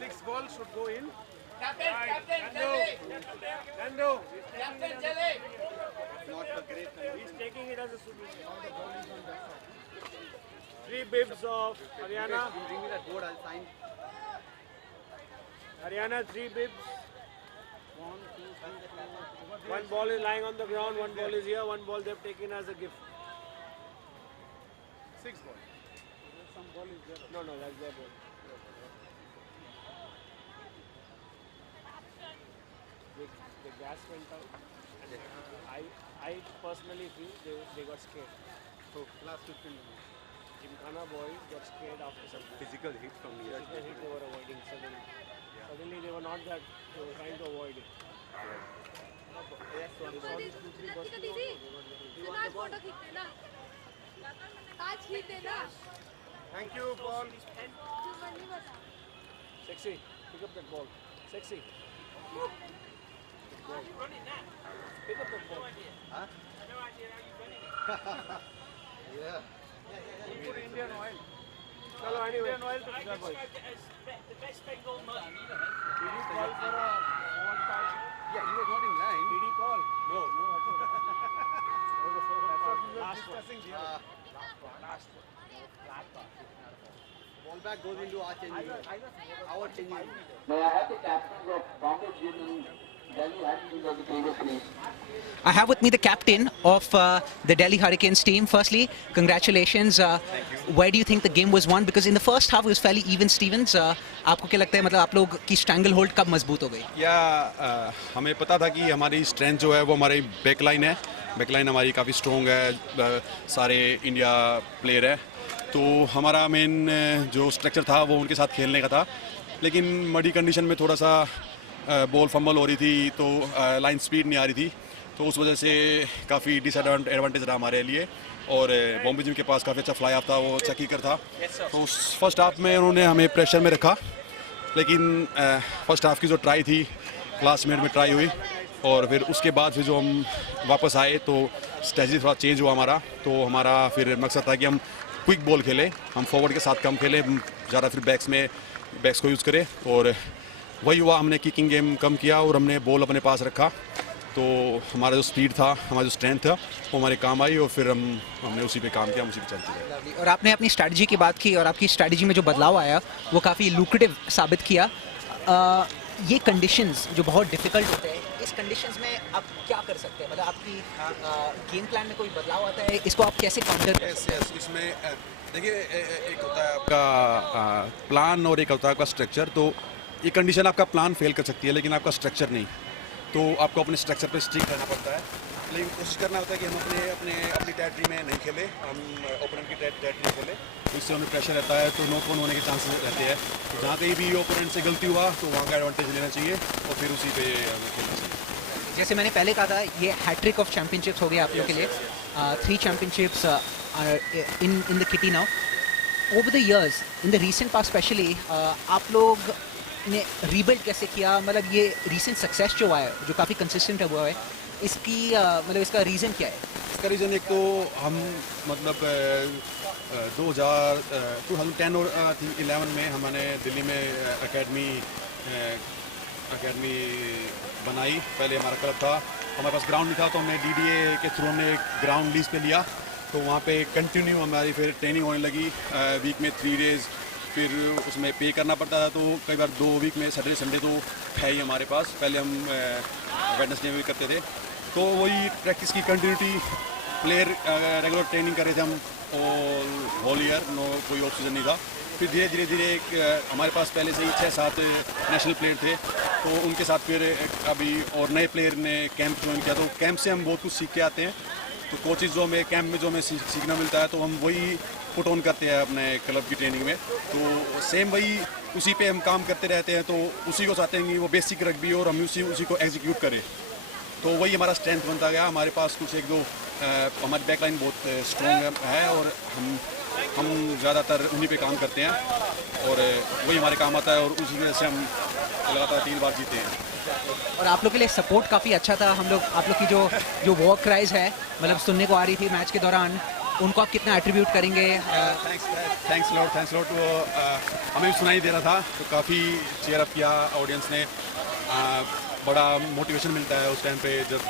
Six ball should go in. Captain Jelly. Not a great. He's taking it as a solution. 3 bibs of Haryana. Bring me that board. I'll sign. Haryana 3 bibs. One ball is lying on the ground, one ball is here, one ball they've taken as a gift. 6 ball. Some ball is there. No, that's their ball. The gas went out. I personally feel they got scared. So last 15 minutes. Gymkhana boys got scared after some Physical hit from the physical hit they were avoiding suddenly. Suddenly they were not that, they were trying to avoid it. Thank you, Paul. Sexy, pick up that ball. Sexy. Pick up that ball. Huh? Yeah. Put Indian oil. Chalo, anyway. Indian oil to The best Bengal mud. Did you call for a forward pass? Yeah, he was not in line. Did he call? No. Was a forward pass. Last one. Ball back goes into our changing room. Our changing room. May I have the captains of Bombay Union, Delhi Hurricanes of the previous please? I have with me the captain of the Delhi Hurricanes team. Firstly, congratulations. Thank you. Where do you think the game was won? Because in the first half it was fairly even, Stevens. आपको क्या लगता है मतलब आप लोग की strangle hold कब मजबूत हो गई? या हमें पता था कि हमारी स्ट्रेंथ जो है वो हमारी बैकलाइन है. बैकलाइन हमारी काफ़ी स्ट्रॉन्ग है. सारे इंडिया प्लेयर है. तो हमारा मेन जो स्ट्रक्चर था वो उनके साथ खेलने का था. लेकिन मडी कंडीशन में थोड़ा सा बॉल फंबल हो रही थी, तो लाइन स्पीड नहीं आ रही थी, तो उस वजह से काफ़ी डिसएडवांटेज रहा हमारे लिए. और बॉम्बे जिम के पास काफ़ी अच्छा फ्लाई ऑफ था, वो अच्छा कीकर था. तो उस फर्स्ट हाफ में उन्होंने हमें प्रेशर में रखा. लेकिन फर्स्ट हाफ की जो ट्राई थी लास्ट मिनट में ट्राई हुई, और फिर उसके बाद फिर जो हम वापस आए तो स्ट्रेटजी थोड़ा चेंज हुआ हमारा. तो हमारा फिर मकसद था कि हम क्विक बॉल खेलें, हम फॉरवर्ड के साथ कम खेलें, ज़्यादा फिर बैक्स को यूज़ करें. और वही हुआ, हमने किकिंग गेम कम किया और हमने बॉल अपने पास रखा. तो हमारा जो स्पीड था, हमारा जो स्ट्रेंथ था, वो हमारे काम आई और फिर हमने उसी पे काम किया, उसी पे चलते रहे. और आपने अपनी स्ट्रैटेजी की बात की और आपकी स्ट्रैटेजी में जो बदलाव आया वो काफ़ी लुक्रेटिव साबित किया. ये कंडीशंस जो बहुत डिफिकल्ट होते हैं, इस कंडीशंस में आप क्या कर सकते हैं? मतलब आपकी गेम प्लान में कोई बदलाव आता है, इसको आप कैसे काउंटर कर सकते हैं? इसमें देखिए, एक होता है आपका प्लान और एक होता है आपका स्ट्रक्चर. तो ये कंडीशन आपका प्लान फेल कर सकती है लेकिन आपका स्ट्रक्चर नहीं. तो आपको अपने स्ट्रक्चर पे स्टिक रहना पड़ता है. लेकिन कोशिश करना होता है कि हम अपनी टेरिटरी में नहीं खेले, हम ओपोनेंट की टेरिटरी में खेले. तो इससे हमें प्रेशर रहता है, तो नॉक ऑन होने के चांसेस रहते हैं. तो जहाँ कहीं भी ओपोनेंट से गलती हुआ तो वहाँ का एडवांटेज लेना चाहिए और फिर उसी पे हमें खेलना चाहिए. जैसे मैंने पहले कहा था, ये हैट्रिक ऑफ चैंपियनशिप्स हो गया आप लोगों के लिए. 3 championships in the kitty now. Over the years, in the recent past specially, आप लोग ने रीबिल्ड कैसे किया? मतलब ये रिसेंट सक्सेस जो आया है, जो काफ़ी कंसिस्टेंट हुआ है, इसकी मतलब इसका रीज़न क्या है? इसका रीज़न एक तो हम मतलब 2010 और 2011 में हमने दिल्ली में एकेडमी बनाई. पहले हमारा क्लब था, हमारे पास ग्राउंड नहीं था, तो हमने DDA के थ्रू हमने ग्राउंड लीज पे लिया. तो वहाँ पे कंटिन्यू हमारी फिर ट्रेनिंग होने लगी. वीक में 3 डेज़ फिर उसमें पे करना पड़ता था. तो कई बार 2 वीक में सैटरडे संडे तो है ही हमारे पास. पहले हम वेडनेसडे में करते थे. तो वही प्रैक्टिस की कंटिन्यूटी, प्लेयर रेगुलर ट्रेनिंग कर रहे थे हम होल ईयर. कोई ऑफ सीजन नहीं था. फिर धीरे धीरे हमारे पास पहले से ही 6-7 नेशनल प्लेयर थे. तो उनके साथ फिर अभी और नए प्लेयर ने कैंप ज्वाइन किया. तो कैंप से हम बहुत कुछ सीख के आते हैं. तो कोचेज़ जो हमें कैंप में जो हमें सीखना मिलता है, तो हम वही पुट ऑन करते हैं अपने क्लब की ट्रेनिंग में. तो सेम वही उसी पे हम काम करते रहते हैं. तो उसी को चाहते हैं कि वो बेसिक रग्बी और हम उसी को एग्जीक्यूट करें. तो वही हमारा स्ट्रेंथ बनता गया. हमारे पास कुछ 1-2 हमारी बैकलाइन बहुत स्ट्रॉन्ग है और हम ज़्यादातर उन्हीं पे काम करते हैं और वही हमारे काम आता है. और उसी वजह से हम लगातार 3 बार जीते हैं. और आप लोग के लिए सपोर्ट काफ़ी अच्छा था. आप लोग की जो वॉर क्राइज है, मतलब सुनने को आ रही थी मैच के दौरान, उनको आप कितना एट्रीब्यूट करेंगे? Thanks lot. तो हमें भी सुनाई दे रहा था, तो काफ़ी चेयर अप किया ऑडियंस ने। बड़ा मोटिवेशन मिलता है उस टाइम पे जब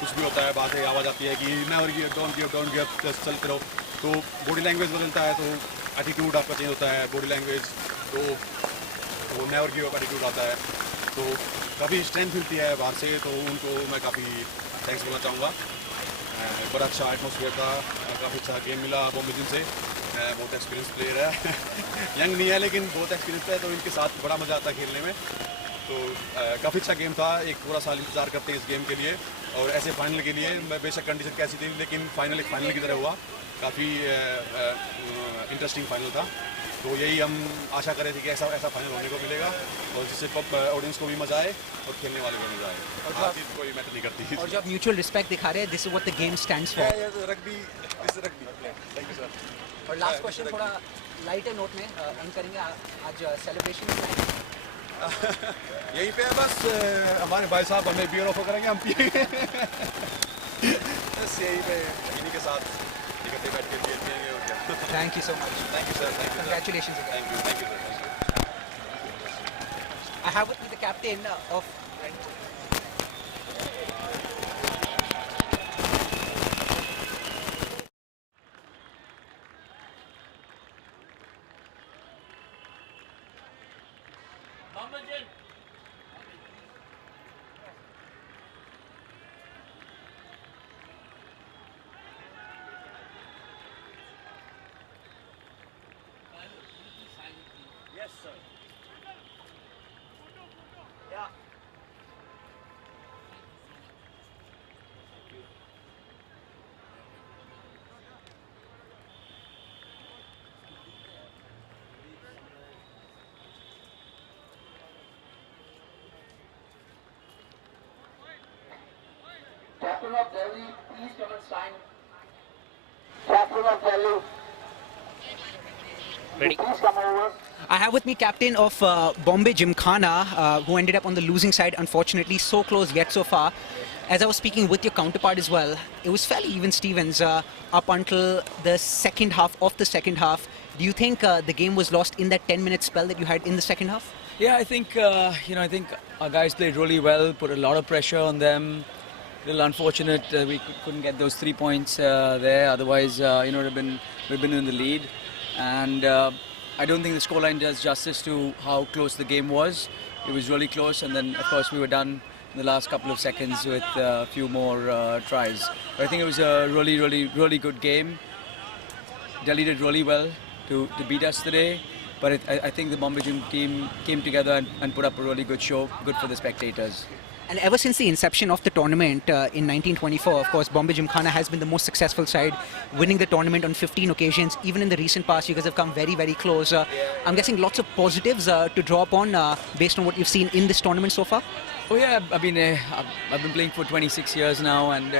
कुछ भी होता है, बातें आवाज़ आती है कि never give up, don't give up, just चलते रहो। तो बॉडी लैंग्वेज बदलता है, तो एटीट्यूड आपका चेंज होता है, बॉडी लैंग्वेज, तो वो नेवर गिव अप एटीट्यूड आता है। तो काफ़ी स्ट्रेंथ मिलती है बाहर से, तो उनको मैं काफ़ी थैंक्स बोलना चाहूँगा। बड़ा अच्छा एटमोसफियर था, काफ़ी अच्छा गेम मिला बॉम्बे जिम से। बहुत एक्सपीरियंस प्लेयर है यंग नहीं है लेकिन बहुत एक्सपीरियंस है, तो इनके साथ बड़ा मज़ा आता है खेलने में। तो काफ़ी अच्छा गेम था, एक पूरा साल इंतज़ार करते हैं इस गेम के लिए और ऐसे फाइनल के लिए। मैं बेशक कंडीशन कैसी थी लेकिन फाइनल एक फाइनल की तरह हुआ, काफ़ी इंटरेस्टिंग फाइनल था। तो यही हम आशा कर रहे थे कि ऐसा फाइनल होने को मिलेगा और जिससे ऑडियंस को भी मज़ा आए और खेलने वाले को मज़ा आए, और हार जीत कोई मैटर नहीं करती। और जब म्यूचुअल रिस्पेक्ट दिखा रहे हैं, this is what the game stands for. Rugby, thank you sir. और लास्ट क्वेश्चन थोड़ा लाइटर नोट में एंड करेंगे। आज सेलिब्रेशन यहीं पे है बस, हमारे भाई साहब हमें बियर ऑफर करेंगे, हम पिएंगे बस यहीं पे इन्हीं के साथ इकट्ठे बैठ के बियर पिएंगे और क्या। Thank you so much. Thank you sir, Congratulations again. Thank you sir. I have with me the captain of Mohammedan. Yes, sir. Yeah. Captain of Delhi, please come and sign. Captain of Delhi. Ready? Please come over. I have with me captain of Bombay Gymkhana, who ended up on the losing side, unfortunately. So close yet so far. As I was speaking with your counterpart as well, it was fairly even Stevens up until the second half of the second half. Do you think the game was lost in that 10-minute spell that you had in the second half? Yeah, I think I think our guys played really well. Put a lot of pressure on them. A little unfortunate we couldn't get those 3 points there. Otherwise, we've been in the lead, and I don't think the scoreline does justice to how close the game was. It was really close, and then of course we were done in the last couple of seconds with a few more tries. But I think it was a really good game. Delhi did really well to beat us today. But I think the Bombay Gym team came together and put up a really good show, good for the spectators. And ever since the inception of the tournament in 1924, of course, Bombay Gymkhana has been the most successful side, winning the tournament on 15 occasions. Even in the recent past, you guys have come very close. I'm guessing lots of positives to draw upon based on what you've seen in this tournament so far. Oh yeah, I mean, I've been playing for 26 years now, and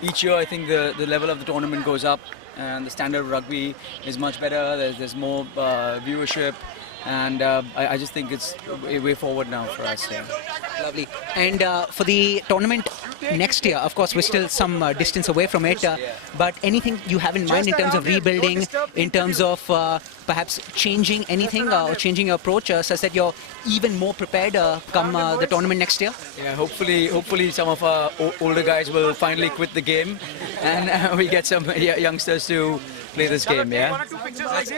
each year I think the level of the tournament goes up, and the standard of rugby is much better. There's more viewership, and I just think it's a way forward now for us. Yeah. Lovely. And for the tournament next year, of course, we're still some distance away from it. But anything you have in mind in terms of rebuilding, in terms of perhaps changing anything or changing your approach such that you're even more prepared come the tournament next year? Yeah, hopefully some of our older guys will finally quit the game, and we get some youngsters to play this game. Yeah.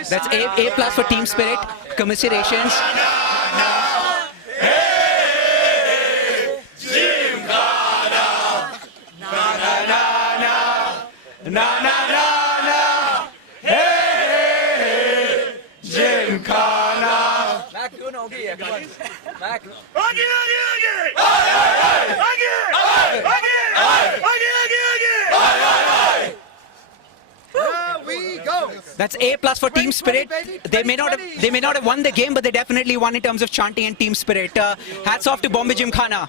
That's A plus for team spirit. Commiserations. Mac, you know, okay, come on. Mac. That's A plus for team spirit. They may not have won the game, but they definitely won in terms of chanting and team spirit. Hats off to Bombay Gymkhana.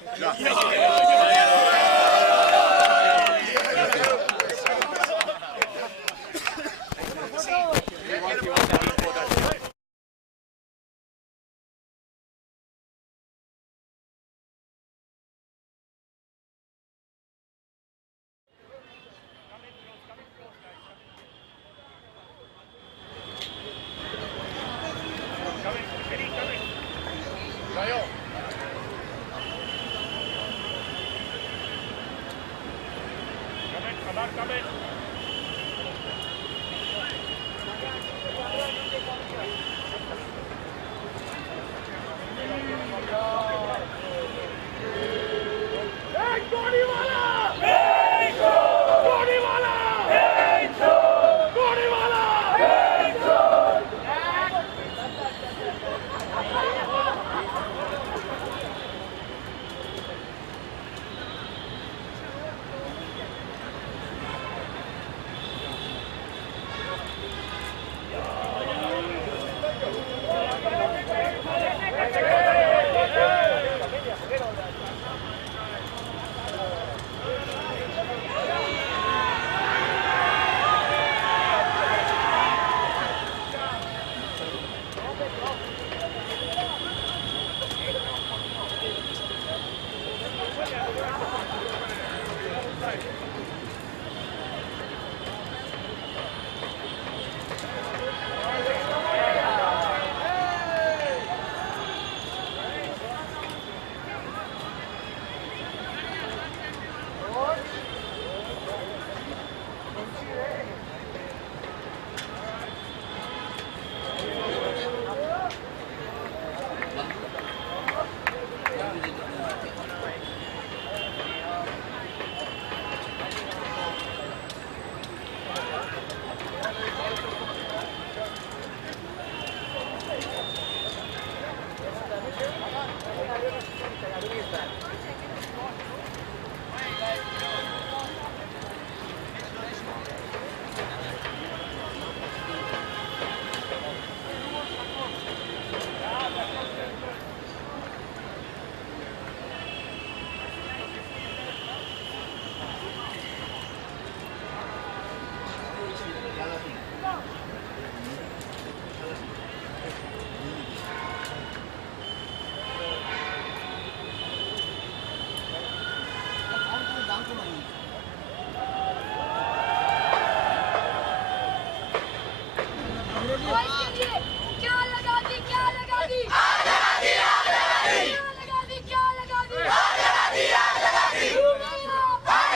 क्या लगा दी क्या लगा दी आग लगा दी आग लगा दी क्या लगा दी क्या लगा दी आग लगा दी आग लगा दी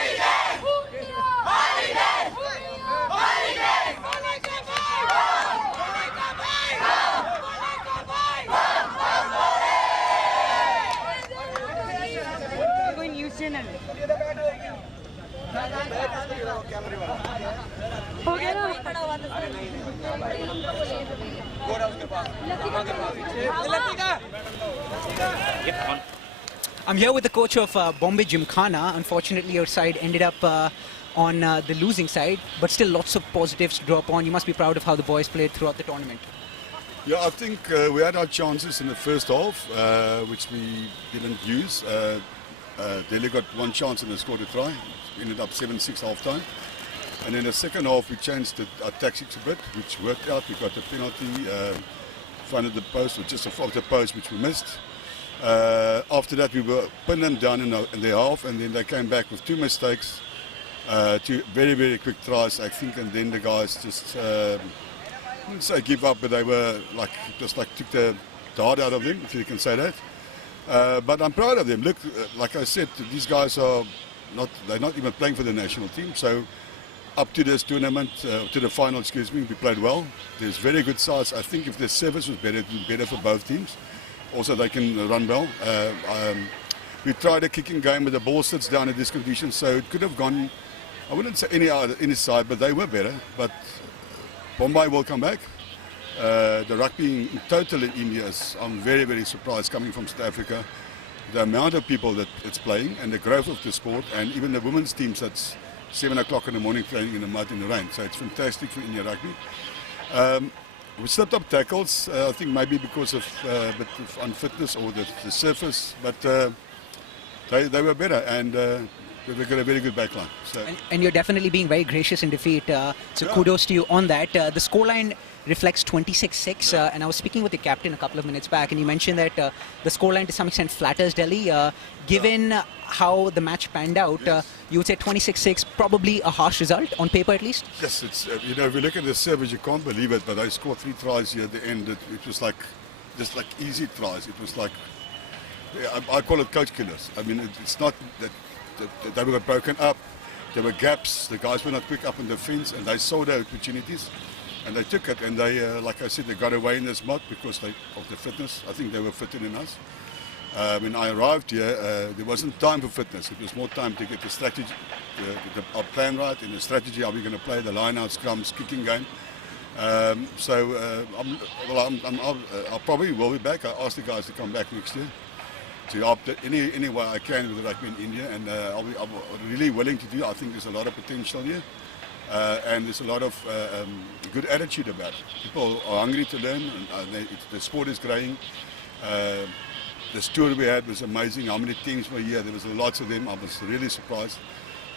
हॉलीडे हॉलीडे हॉलीडे कोई न्यूज़ चैनल हो गया ना पड़ा हुआ I'm here with the coach of Bombay Gymkhana. Unfortunately, your side ended up on the losing side, but still lots of positives to draw upon. You must be proud of how the boys played throughout the tournament. Yeah, I think we had our chances in the first half, which we didn't use. Delhi got one chance and they scored a try. Ended up 7-6 half time. And in the second half, we changed our tactics a bit, which worked out. We got a penalty in front of the post, or just off the post, which we missed. After that, we were pinned them down in their half, and then they came back with two mistakes, two very, very quick tries, I think, and then the guys just, I wouldn't say give up, but they were like, just like took the heart out of them, if you can say that. But I'm proud of them. Look, like I said, these guys are they're not even playing for the national team, so up to this tournament, to the final, excuse me, we played well. There's very good sides. I think if the service was better, it would be better for both teams. Also, they can run well. We tried a kicking game, but the ball sits down in these conditions, so it could have gone, I wouldn't say any side, but they were better. But Bombay will come back. The rugby in total in India is, I'm very, very surprised coming from South Africa. The amount of people that it's playing and the growth of the sport, and even the women's teams that's 7 o'clock in the morning playing in the mud in the rain. So it's fantastic for India rugby. We slipped up tackles, I think maybe because of a bit of unfitness or the surface, but they were better, and we've got a very good backline. So. And you're definitely being very gracious in defeat, so yeah. Kudos to you on that. The scoreline reflects 26-6, and I was speaking with the captain a couple of minutes back, and he mentioned that the scoreline to some extent flatters Delhi. Given how the match panned out, yes. You would say 26-6, probably a harsh result, on paper at least? Yes, it's, if you look at the service, you can't believe it, but they scored 3 tries here at the end. It was like, just like easy tries. It was like, I call it coach killers. I mean, it's not that they were broken up. There were gaps. The guys were not quick up in the fence, and they saw the opportunities. And they took it, and they, like I said, they got away in this mud because of the fitness. I think they were fitter than us. When I arrived here, there wasn't time for fitness. It was more time to get the strategy, our plan right, and the strategy, how we're going to play, the line-out, scrums, kicking game. I probably will be back. I asked the guys to come back next year to help any way I can with the rugby in India, and I'm really willing to do it. I think there's a lot of potential here. And there's a lot of good attitude about it. People are hungry to learn, and the sport is growing. The tour we had was amazing. How many teams were here? There was lots of them. I was really surprised.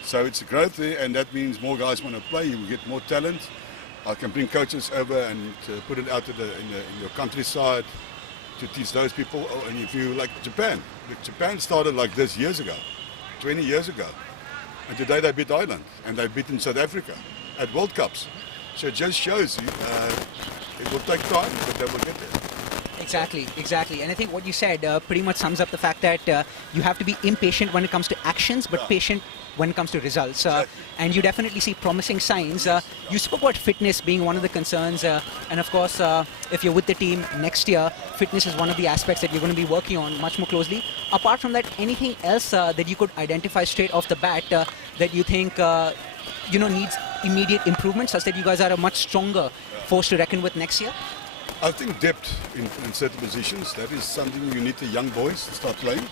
So it's a growth there, and that means more guys want to play. You get more talent. I can bring coaches over and put it out in your countryside to teach those people. And if you like Japan started like this years ago, 20 years ago. And today they beat Ireland, and they've beaten South Africa at World Cups. So it just shows you it will take time, but they will get there. Exactly. And I think what you said pretty much sums up the fact that you have to be impatient when it comes to actions, but patient when it comes to results. And you definitely see promising signs. You spoke about fitness being one of the concerns. And of course, if you're with the team next year, fitness is one of the aspects that you're going to be working on much more closely. Apart from that, anything else that you could identify straight off the bat that you think needs immediate improvement, such that you guys are a much stronger force to reckon with next year? I think depth in certain positions, that is something you need the young boys to start playing,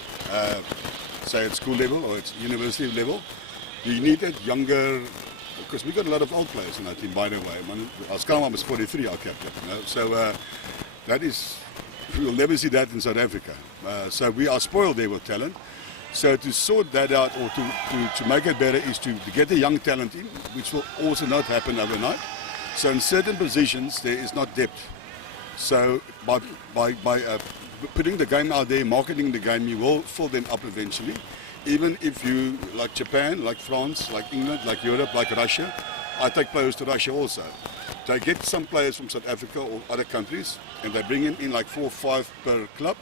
say at school level or at university level. You need that younger, because we got a lot of old players in our team, by the way. Our scrum was 43, our captain. So that is, we'll never see that in South Africa. So we are spoiled there with talent. So to sort that out, or to make it better, is to get the young talent in, which will also not happen overnight. So in certain positions, there is not depth. So by putting the game out there, marketing the game, you will fill them up eventually. Even if you, like Japan, like France, like England, like Europe, like Russia, I take players to Russia also they get some players from South Africa or other countries, and they bring in like 4 or 5 per club,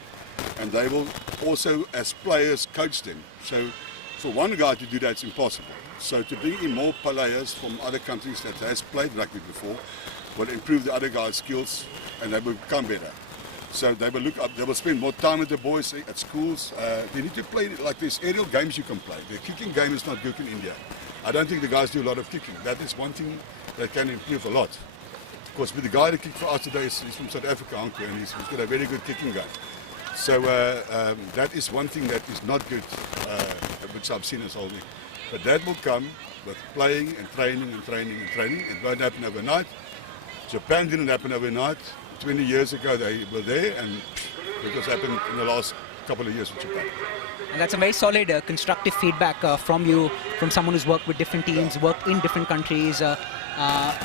and they will also, as players, coach them. So for one guy to do that, it's impossible. So to bring in more players from other countries that has played rugby before will improve the other guys' skills, and they will become better. So they will look up, they will spend more time with the boys at schools. They need to play like these aerial games you can play. The kicking game is not good in India. I don't think the guys do a lot of kicking. That is one thing that can improve a lot. Of course, with the guy that kicked for us today is from South Africa, Anko, and he's got a very good kicking game. So that is one thing that is not good, which I've seen as only. But that will come with playing and training and training and training. It won't happen overnight. Japan didn't happen overnight. 20 years ago they were there, and it has happened in the last couple of years with Japan. And that's a very solid, constructive feedback from you, from someone who's worked with different teams, worked in different countries,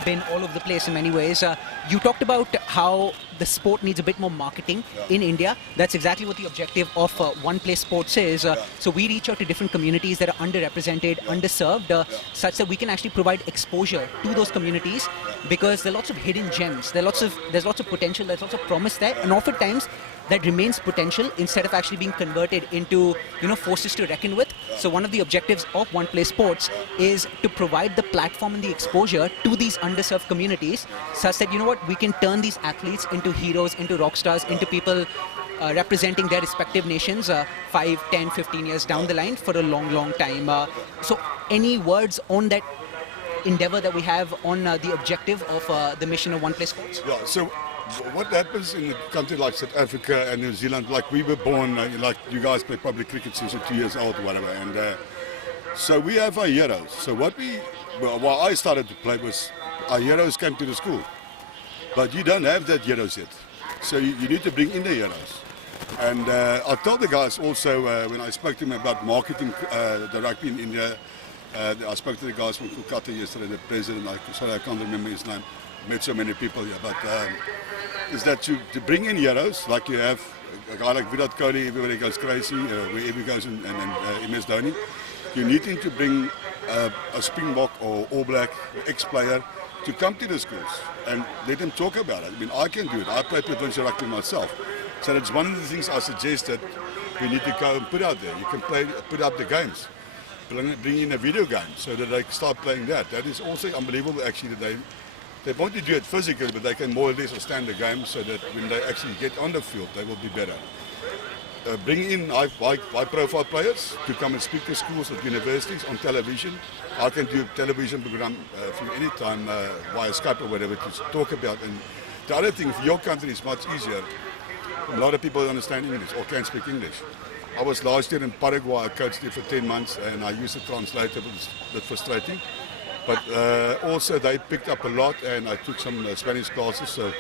been all over the place in many ways. You talked about how the sport needs a bit more marketing in India. That's exactly what the objective of One Place Sports is. So we reach out to different communities that are underrepresented, underserved, such that we can actually provide exposure to those communities, because there are lots of hidden gems. There's lots of potential. There's lots of promise there, and oftentimes that remains potential instead of actually being converted into, forces to reckon with. So one of the objectives of One Place Sports is to provide the platform and the exposure to these underserved communities, such that, we can turn these athletes into heroes, into rock stars, into people representing their respective nations 5, 10, 15 years down the line for a long, long time. So any words on that endeavor that we have on the objective of the mission of One Place Sports? Yeah, so what happens in a country like South Africa and New Zealand, like we were born, like you guys play public cricket since you're 2 years old or whatever, and so we have our heroes. So what I started to play was, our heroes came to the school, but you don't have that heroes yet. So you need to bring in the heroes. And I told the guys also, when I spoke to them about marketing the rugby in India, I spoke to the guys from Kolkata yesterday, the president, sorry I can't remember his name, met so many people here, but is that to bring in heroes, like you have a guy like Virat Kohli, everybody goes crazy, wherever he goes, and MS Dhoni. You need him to bring a Springbok or All Black ex-player to come to the schools and let them talk about it. I mean, I can do it. I play provincial rugby myself. So that's one of the things I suggest that we need to go and put out there. You can put up the games, bring in a video game so that they start playing that. That is also unbelievable, actually, that they want to do it physically, but they can more or less understand the game so that when they actually get on the field, they will be better. Bring in high-profile players to come and speak to schools at universities on television. I can do a television program from any time via Skype or whatever to talk about. And the other thing, for your country, is much easier. A lot of people understand English or can speak English. I was last year in Paraguay. I coached there for 10 months, and I used a translator. It was a bit frustrating. But also they picked up a lot, and I took some Spanish classes so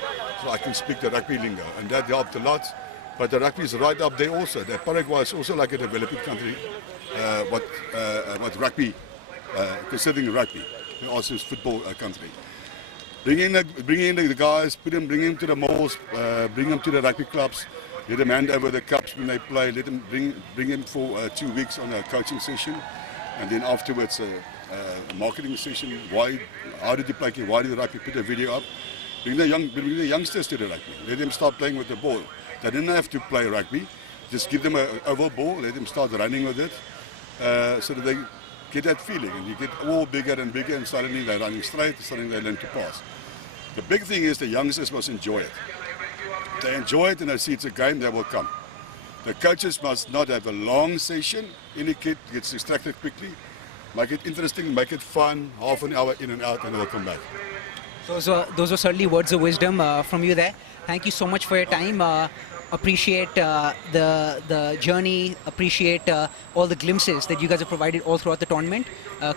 I can speak the rugby lingo, and that helped a lot. But the rugby is right up there also. The Paraguay is also like a developing country, what rugby, considering rugby, also is football country. Bring in the guys, bring them to the malls, bring them to the rugby clubs, let them hand over the cups when they play, let them bring them for 2 weeks on a coaching session, and then afterwards a marketing session. How did you play? Why did the rugby? Put a video up. Bring the youngsters to the rugby. Let them start playing with the ball. They didn't have to play rugby. Just give them an oval ball. Let them start running with it, so that they get that feeling. And you get all bigger and bigger, and suddenly they're running straight. And suddenly they learn to pass. The big thing is the youngsters must enjoy it. If they enjoy it and they see it's a game, they will come. The coaches must not have a long session. Any kid gets distracted quickly. Make it interesting, make it fun, half an hour in and out, and they'll come back. Those were certainly words of wisdom from you there. Thank you so much for your time. Appreciate the journey, appreciate all the glimpses that you guys have provided all throughout the tournament.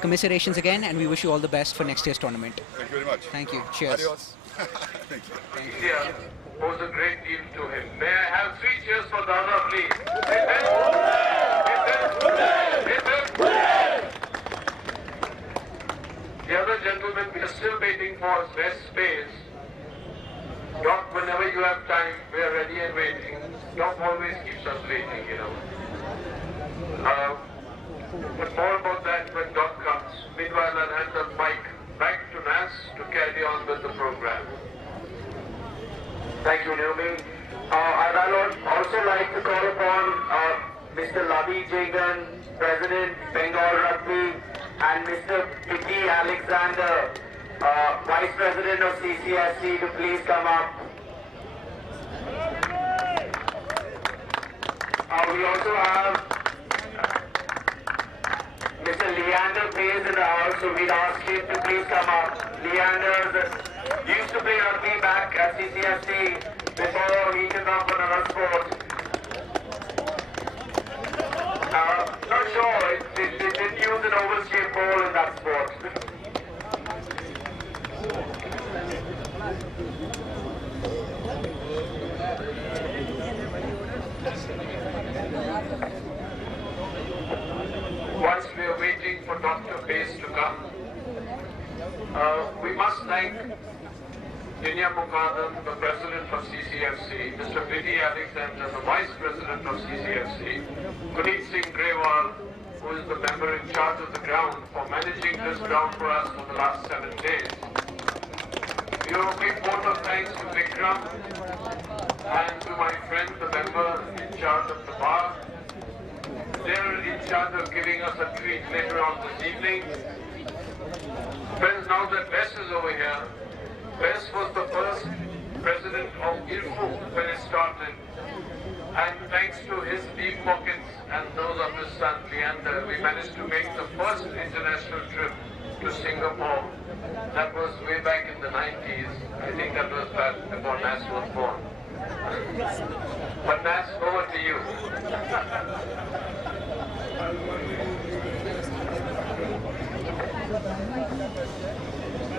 Commiserations again, and we wish you all the best for next year's tournament. Thank you very much. Thank you. Cheers. Adios. Thank you. India owes a great deal to him. May I have 3 cheers for Dada, please? The other gentleman, we are still waiting for his best space. Doc, whenever you have time, we are ready and waiting. Doc always keeps us waiting, But more about that when Doc comes. Meanwhile, I'll hand the mic back to Nas to carry on with the program. Thank you, Naomi. I would also like to call upon Mr. Labi Jagan, President, Bengal Rugby, and Mr. Pitti Alexander, Vice President of CCSC, to please come up. We also have Mr. Leander plays in the house, so we'd ask him to please come up. Leander used to play rugby back at CCSC before he took up on another sport. Not sure, they didn't use an oval-shaped ball in that sport. Whilst we are waiting for Dr. Pace to come, we must thank Dinya Mukadam, the President of CCFC, Mr. Pitti Alexander, the Vice President of CCFC, Guneet Singh Grewal, who is the member in charge of the ground, for managing this ground for us for the last 7 days. We owe a big vote of thanks to Vikram and to my friend, the member in charge of the bar. They're in charge of giving us a treat later on this evening. Friends, now that Bess is over here, Bess was the first president of IRFU when it started. And thanks to his deep pockets and those of his son Leander, we managed to make the first international trip to Singapore. That was way back in the 90s. I think that was back before Nas was born. But Nas, over to you.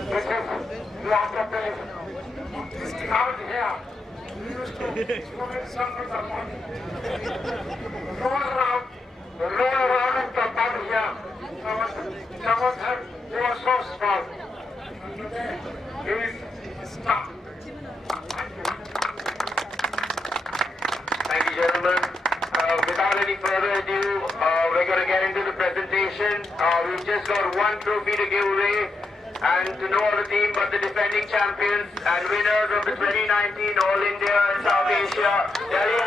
This is Dr. Pace. Out here. Roll around the body here. Someone said you are so small. He's stuck. Thank you, gentlemen. Without any further ado, we're going to get into the presentation. We've just got one trophy to give away, and to no other team but the defending champions and winners of the 2019 All India and South Asia Delhi.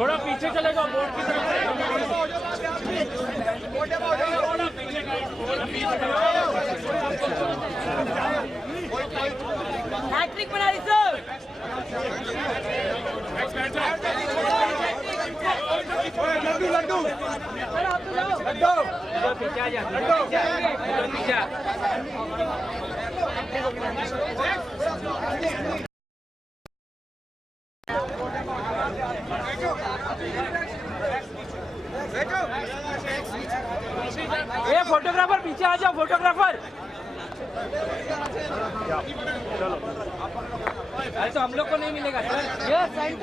थोड़ा पीछे चलेगा board की तरफ hat trick बना रही sir Laddu Laddu Laddu पीछे आ जा पीछे ये फोटोग्राफर पीछे आ जाओ फोटोग्राफर चलो अरे तो हम लोग को नहीं मिलेगा सर ये साइड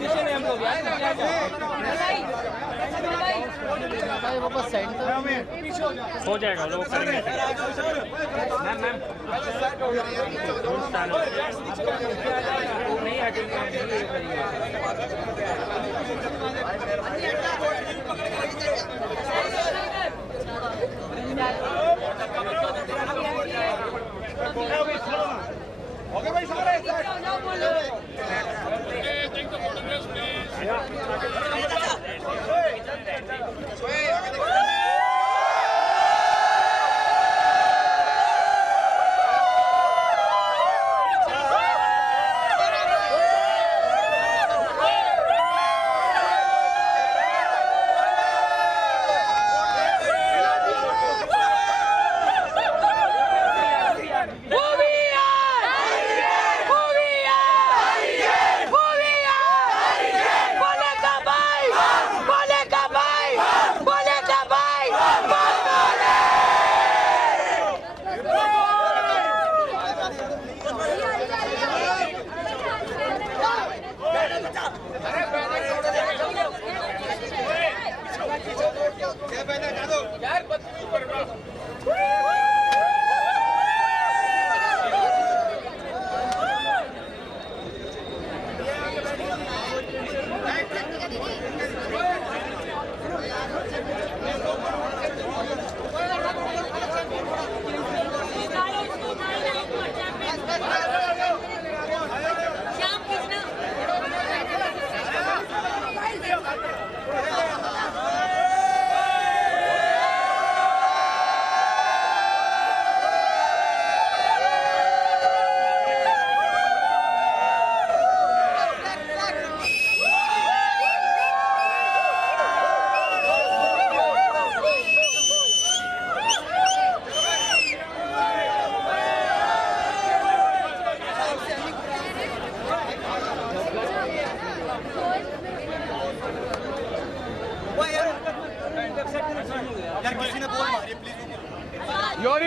पीछे नहीं हम लोग हो जाएगा लोग करेंगे मैम मैम नहीं हटेंगे Okay, भाई सारे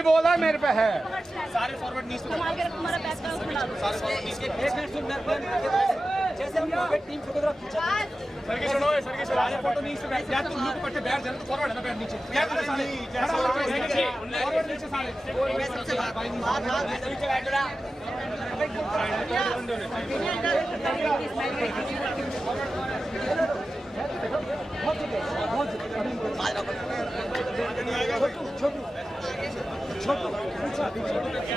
बोला मेरे पे है सारे फॉरवर्ड नीचे संभाल के रखो, हमारा बैक का खुला दो। सारे फॉरवर्ड नीचे एक मिनट सुन जैसे हम टीम फोटोग्राफ खींचा सर की सुनो सारे फोटो नीचे बैठ यार तुम लोग पट्टे बैठ जाना तो फॉरवर्ड है ना बैठ नीचे यार तुम सारे फॉरवर्ड नीचे सारे मैं सबसे बात नीचे बैठ रहा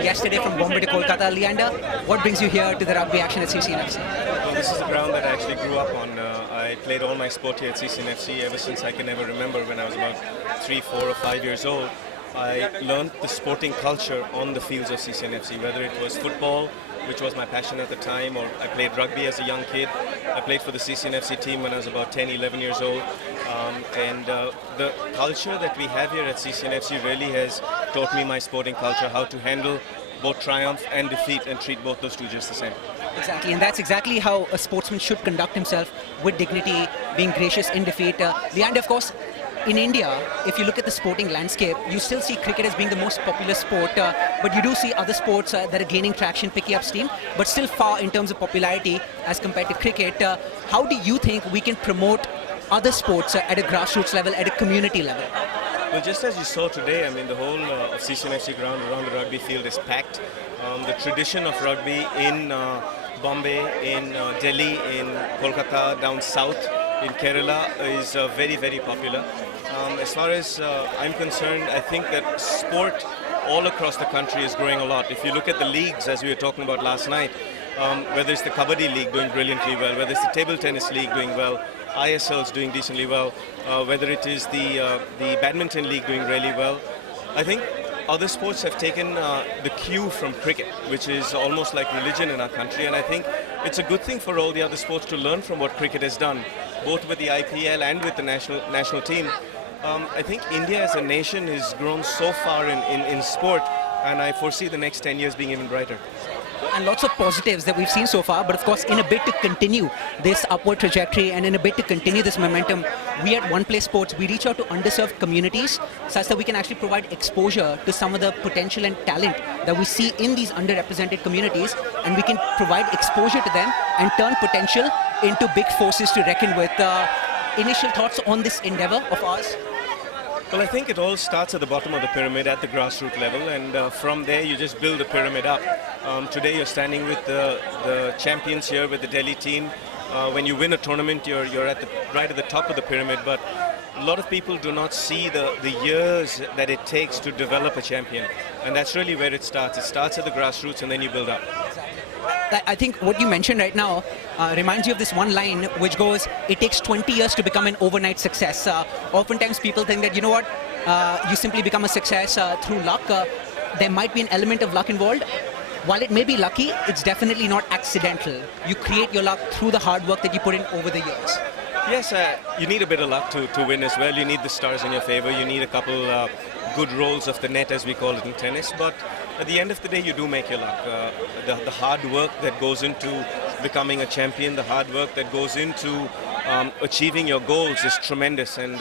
Yesterday from Bombay to Kolkata, Leander, what brings you here to the rugby action at CCNFC? Well, this is the ground that I actually grew up on. I played all my sport here at CCNFC ever since I can ever remember when I was about 3, 4 or 5 years old. I learned the sporting culture on the fields of CCNFC, whether it was football, which was my passion at the time, or I played rugby as a young kid. I played for the CCNFC team when I was about 10, 11 years old. The culture that we have here at CCNFC really has taught me my sporting culture, how to handle both triumph and defeat and treat both those two just the same. Exactly, and that's exactly how a sportsman should conduct himself, with dignity, being gracious in defeat. Leander, of course, in India, if you look at the sporting landscape, you still see cricket as being the most popular sport, but you do see other sports that are gaining traction, picking up steam, but still far in terms of popularity as compared to cricket. How do you think we can promote other sports at a grassroots level, at a community level? Well, just as you saw today, I mean, the whole of CCNFC ground around the rugby field is packed. The tradition of rugby in Bombay, in Delhi, in Kolkata, down south, in Kerala is very, very popular. As far as I'm concerned, I think that sport all across the country is growing a lot. If you look at the leagues, as we were talking about last night, whether it's the Kabaddi League doing brilliantly well, whether it's the Table Tennis League doing well, ISL's doing decently well, whether it is the Badminton League doing really well, I think other sports have taken the cue from cricket, which is almost like religion in our country, and I think it's a good thing for all the other sports to learn from what cricket has done, both with the IPL and with the national team. I think India as a nation has grown so far in sport, and I foresee the next 10 years being even brighter. And lots of positives that we've seen so far, but of course in a bid to continue this upward trajectory and in a bid to continue this momentum, we at One Play Sports, we reach out to underserved communities such that we can actually provide exposure to some of the potential and talent that we see in these underrepresented communities, and we can provide exposure to them and turn potential into big forces to reckon with. Initial thoughts on this endeavor of ours? Well, I think it all starts at the bottom of the pyramid at the grassroots level, and from there you just build the pyramid up. Today you're standing with the champions here with the Delhi team. When you win a tournament, you're right at the top of the pyramid, but a lot of people do not see the years that it takes to develop a champion, and that's really where it starts. It starts at the grassroots and then you build up. I think what you mentioned right now reminds you of this one line which goes, it takes 20 years to become an overnight success. Oftentimes people think that, you know what, you simply become a success through luck. There might be an element of luck involved. While it may be lucky, it's definitely not accidental. You create your luck through the hard work that you put in over the years. Yes, you need a bit of luck to win as well. You need the stars in your favor. You need a couple good rolls of the net, as we call it in tennis. But at the end of the day, you do make your luck. The hard work that goes into becoming a champion, the hard work that goes into achieving your goals is tremendous. And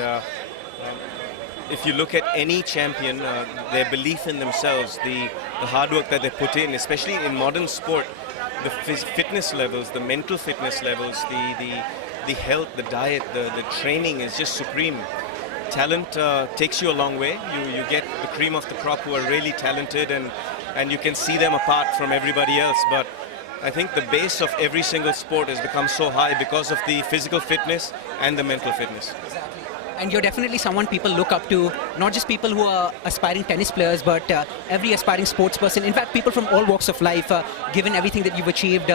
if you look at any champion, their belief in themselves, the hard work that they put in, especially in modern sport, the fitness levels, the mental fitness levels, the health, the diet, the training is just supreme. Talent takes you a long way. You get the cream of the crop who are really talented, and you can see them apart from everybody else. But I think the base of every single sport has become so high because of the physical fitness and the mental fitness. And you're definitely someone people look up to, not just people who are aspiring tennis players, but every aspiring sports person. In fact, people from all walks of life, given everything that you've achieved,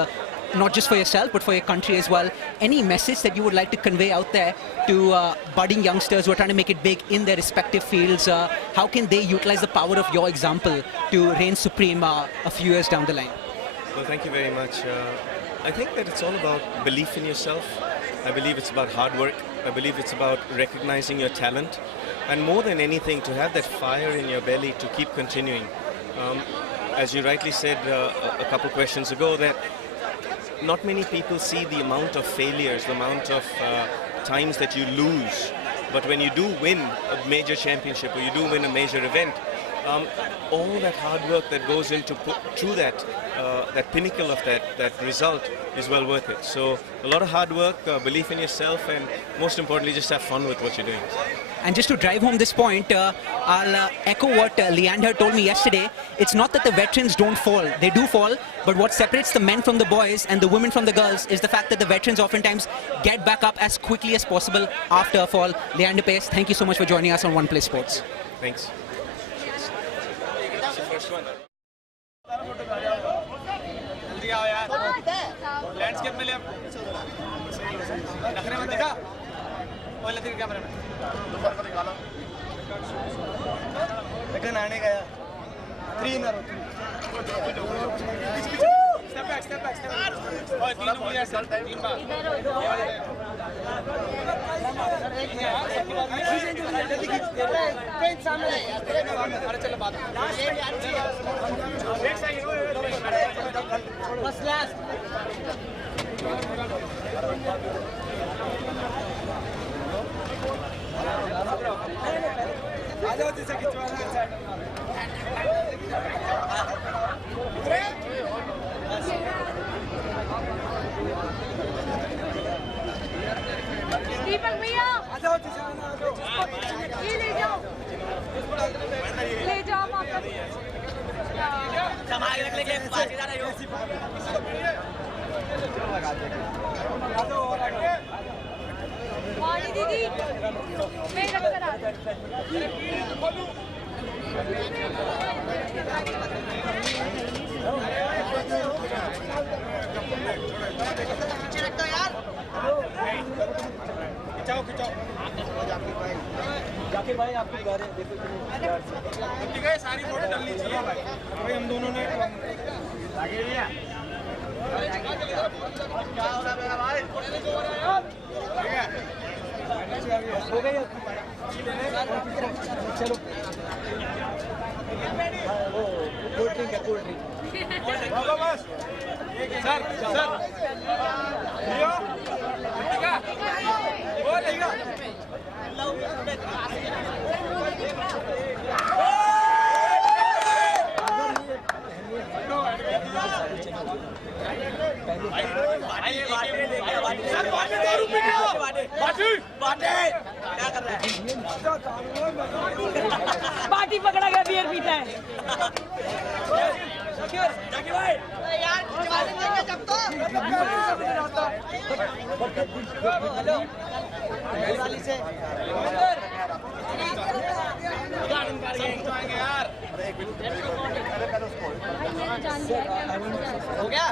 not just for yourself, but for your country as well. Any message that you would like to convey out there to budding youngsters who are trying to make it big in their respective fields? How can they utilize the power of your example to reign supreme a few years down the line? Well, thank you very much. I think that it's all about belief in yourself. I believe it's about hard work. I believe it's about recognizing your talent. And more than anything, to have that fire in your belly to keep continuing. As you rightly said a couple questions ago, that not many people see the amount of failures, the amount of times that you lose. But when you do win a major championship or you do win a major event, all that hard work that goes into put through that pinnacle of that result is well worth it. So a lot of hard work, belief in yourself, and most importantly, just have fun with what you're doing. And just to drive home this point, I'll echo what Leander told me yesterday. It's not that the veterans don't fall. They do fall. But what separates the men from the boys and the women from the girls is the fact that the veterans oftentimes get back up as quickly as possible after a fall. Leander Pace, thank you so much for joining us on One Play Sports. Thanks. Landscape में ले नखरे में दिखा और लेते कैमरे में लेकिन आने गया 3 इन स्टेप बैक और 3 उंगलियां से 3 बार पेन सामने अरे चलो बात बस लास्ट आ जाओ जिसे खिंचवाना साइड दीपक भैया आ जाओ जिसे आ जाओ ये ले जाओ मामा समाज लेके पार्टी जा रही हो वाणी दीदी मैं रख कर आ खिंचाओ जाकिर भाई आपको बुला रहे हैं देखो ठीक है सारी फोटो डाल लीजिए भाई हम दोनों ने आगे लिया क्या हो रहा है मेरा भाई ठीक है हो गई चलो वो कोल्ड ड्रिंक है कोल्ड ड्रिंक बस सर लियो ठीक है वो लेगा बाटी पकड़ा गया बियर पीता है हो गया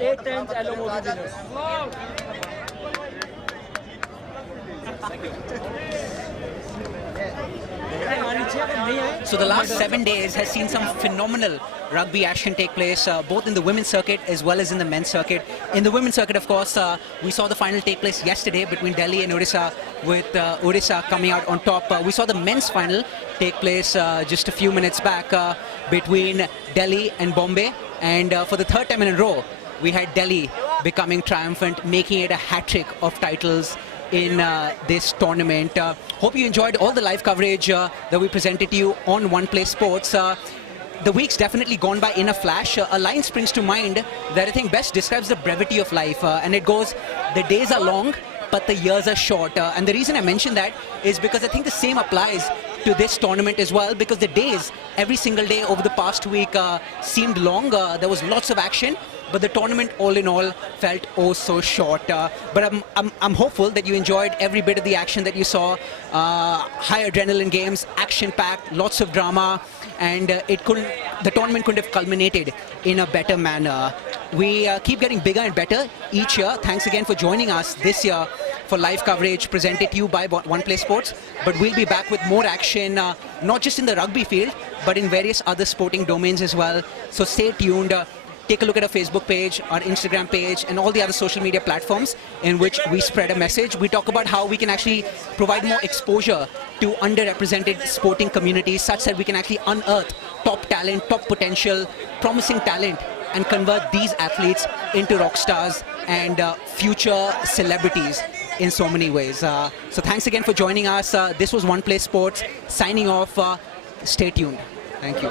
Eight times alumni winners. So the last 7 days has seen some phenomenal rugby action take place, both in the women's circuit as well as in the men's circuit. In the women's circuit, of course, we saw the final take place yesterday between Delhi and Odisha, with Odisha coming out on top. We saw the men's final take place just a few minutes back between Delhi and Bombay. And for the third time in a row, we had Delhi becoming triumphant, making it a hat-trick of titles in this tournament. Hope you enjoyed all the live coverage that we presented to you on One Play Sports. The week's definitely gone by in a flash. A line springs to mind that I think best describes the brevity of life, and it goes, the days are long, but the years are short. And the reason I mention that is because I think the same applies to this tournament as well, because the days, every single day over the past week seemed long. There was lots of action, but the tournament all in all felt oh so short. But I'm hopeful that you enjoyed every bit of the action that you saw. High adrenaline games, action-packed, lots of drama, and the tournament couldn't have culminated in a better manner. We keep getting bigger and better each year. Thanks again for joining us this year for live coverage presented to you by One Play Sports. But we'll be back with more action, not just in the rugby field, but in various other sporting domains as well. So stay tuned. Take a look at our Facebook page, our Instagram page, and all the other social media platforms in which we spread a message. We talk about how we can actually provide more exposure to underrepresented sporting communities, such that we can actually unearth top talent, top potential, promising talent, and convert these athletes into rock stars and future celebrities in so many ways. So thanks again for joining us. This was One Play Sports signing off. Stay tuned. Thank you.